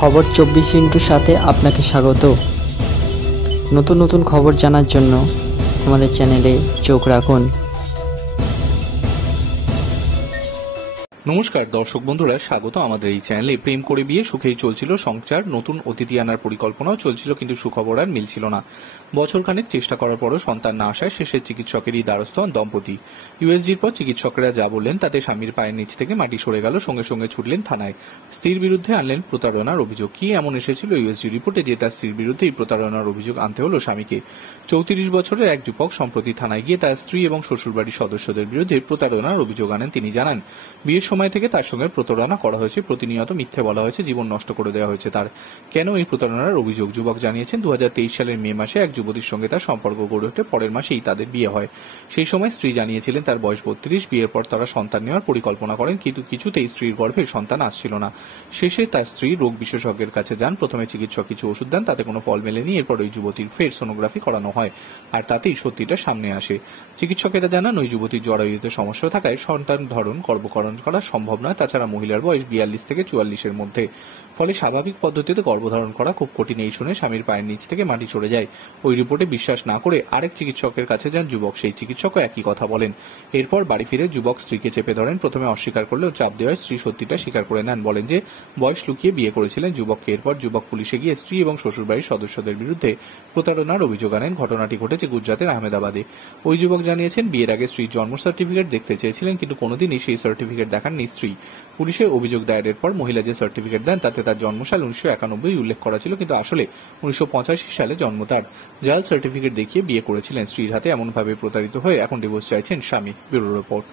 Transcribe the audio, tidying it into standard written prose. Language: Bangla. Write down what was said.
খবর 24 সাথে আপনাকে স্বাগত। নতুন নতুন খবর জানার জন্য আমাদের চ্যানেলে চোখ রাখুন। নমস্কার দর্শক বন্ধুরা, স্বাগত আমাদের এই চ্যানেলে। প্রেম করে বিয়ে সুখেই চলছিল সংসার, নতুন অতিথি আনার পরিকল্পনাও চলছিল, কিন্তু সুখবর আর মিলছিল না। বছরখানেক চেষ্টা করার পরও সন্তান না আসায় শেষে চিকিৎসকেরই দ্বারস্থ হন দম্পতি। ইউএসজির পর চিকিৎসকরা যা বললেন তাতে স্বামীর পায়ের নিচ থেকে মাটি সরে গেল, সঙ্গে সঙ্গে ছুটলেন থানায়। স্ত্রীর বিরুদ্ধে আনলেন প্রতারণার অভিযোগ। কি এমন এসেছিল ইউএসজি রিপোর্টে যে তার স্ত্রীর বিরুদ্ধে এই প্রতারণার অভিযোগ আনতে হলো স্বামীকে? 34 বছরের এক যুবক সম্প্রতি থানায় গিয়ে তার স্ত্রী এবং শ্বশুরবাড়ির সদস্যদের বিরুদ্ধে প্রতারণার অভিযোগ আনেন। তিনি জানান, বিয়ের সময় থেকে তার সঙ্গে প্রতারণা করা হয়েছে, প্রতিনিয়ত মিথ্যে বলা হয়েছে, জীবন নষ্ট করে দেওয়া হয়েছে তার। কেন এই প্রতারণার অভিযোগ? যুবক জানিয়েছেন, 2023 সালের মে মাসে এক যুবতীর সঙ্গে তার সম্পর্ক গড়ে ওঠে। পরের মাসেই তাদের বিয়ে হয়। সেই সময় স্ত্রী জানিয়েছিলেন তার বয়স 32। বিয়ের পর তারা সন্তান নেওয়ার পরিকল্পনা করেন, কিন্তু কিছুতেই স্ত্রীর গর্ভে সন্তান আসছিল না। শেষে তার স্ত্রী রোগ বিশেষজ্ঞের কাছে যান। প্রথমে চিকিৎসক কিছু ওষুধ দেন, তাতে কোনো ফল মেলেনি। এরপর ওই যুবতীর ফের সোনোগ্রাফি করানো হয়, আর তাতেই সত্যিটা সামনে আসে। চিকিৎসকেরা জানান, ওই যুবতীর জরায়ুতে সমস্যা থাকায় সন্তান ধারণ গর্ভধারণ করা সম্ভব নয়। তাছাড়া মহিলার বয়স 42 থেকে 44-এর মধ্যে। ফলে স্বাভাবিক পদ্ধতিতে গর্ভধারণ করা খুব কঠিন। এই শুনে স্বামীর পায়ের নিচ থেকে মাটি সরে যায়। ওই রিপোর্টে বিশ্বাস না করে আরেক চিকিৎসকের কাছে যান যুবক। সেই চিকিৎসকও একই কথা বলেন। এরপর বাড়ি ফিরে যুবক স্ত্রীকে চেপে ধরেন। প্রথমে অস্বীকার করলেও চাপ দেওয়ায় স্ত্রী সত্যিটা স্বীকার করে নেন। বলেন যে বয়স লুকিয়ে বিয়ে করেছিলেন যুবককে। এরপর যুবক পুলিশে গিয়ে স্ত্রী এবং শ্বশুরবাড়ির সদস্যদের বিরুদ্ধে প্রতারণার অভিযোগ আনেন। ঘটনাটি ঘটেছে গুজরাতের আহমেদাবাদে। ওই যুবক জানিয়েছেন, বিয়ের আগে স্ত্রীর জন্ম সার্টিফিকেট দেখতে চেয়েছিলেন, কিন্তু কোনোদিনই সেই সার্টিফিকেট দেখাননি স্ত্রী। পুলিশে অভিযোগ দায়েরের পর মহিলা যে সার্টিফিকেট দেন তাতে তার জন্মসাল 1991 উল্লেখ করা ছিল, কিন্তু আসলে 1985 সালে জন্ম তার। জাল সার্টিফিকেট দেখিয়ে বিয়ে করেছিলেন। স্ত্রীর হাতে এমনভাবে প্রতারিত হয়ে এখন ডিভোর্স চাইছেন স্বামী। Bureau report.